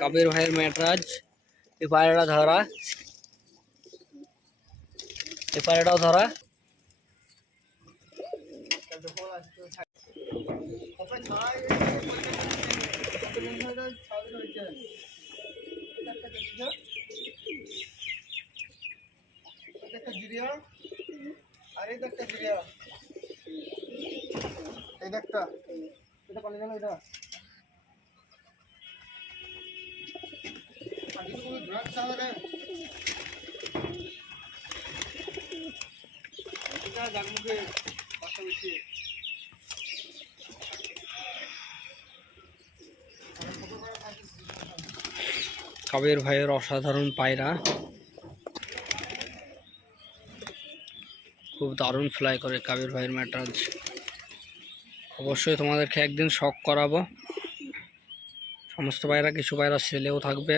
কাবির ভাইয়ের ম্যাটরাজ এপারেটা ধরা এপারেটাও ধরা কাবির ভাইয়ের অসাধারণ পায়রা, খুব দারুণ ফ্লাই করে কাবির ভাইয়ের ম্যাটরাজ। অবশ্যই তোমাদেরকে একদিন শখ করাবো। সমস্ত পায়রা, কিছু পায়রা সেলেও থাকবে।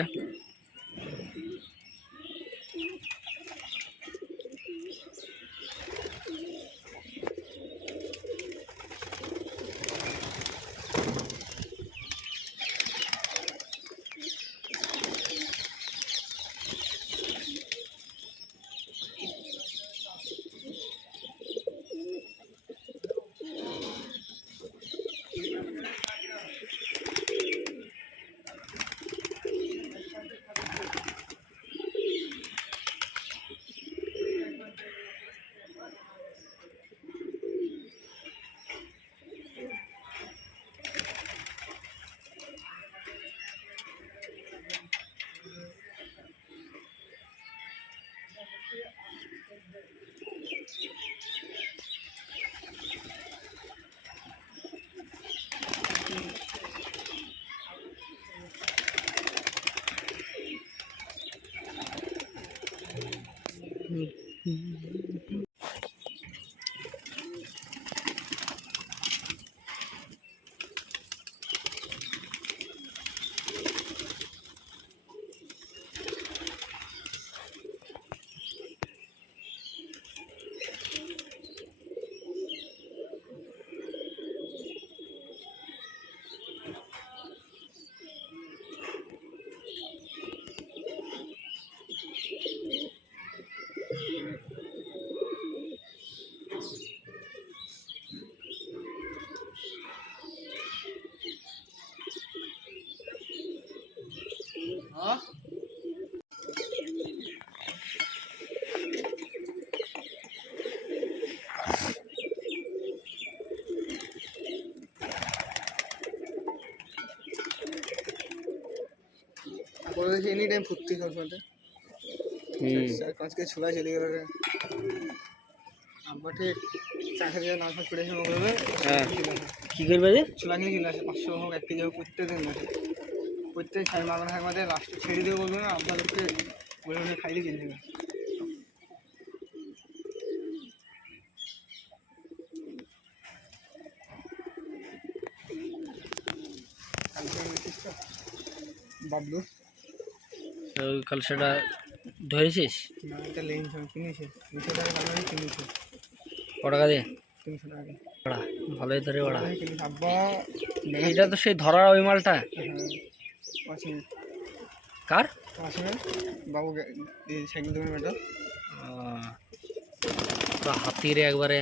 एनी टाइम फुटती है उसमें कांच के छुला चली गया अब बटे चाहे जो ना सब पड़े हैं मगर में হ্যাঁ কি করবে যে छुला के किला से 500 हो एक किलो कुत्ते दिन में कुत्ते छाई मांगना है मध्य लास्ट छेड़ी दे बोल ना आप लोग के बोले उन्हें खाई ली चलेगा बाबलू কাল সেটা ধরেছিস না এটা লেন কিনেছে 200 টাকা দাম দিয়ে কিনেছে কত টাকা দিয়ে 300 টাকা দিয়ে বড়া ভালোই ধরে বড়া কিনেছে আব্বা এইটা তো সেই ধরার ওই মালটা পাঁচ মিনিট কার 5 মিনিট বাবু এই সাইকেল দোকানে বেটা পুরো হাতির একবারে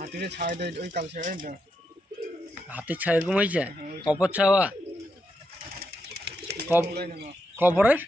হাতিতে ছাই দেয় ওই কাল ছেড়ে তো হাতির ছাই এরকম হয়েছে কপর ছাওয়া কবরের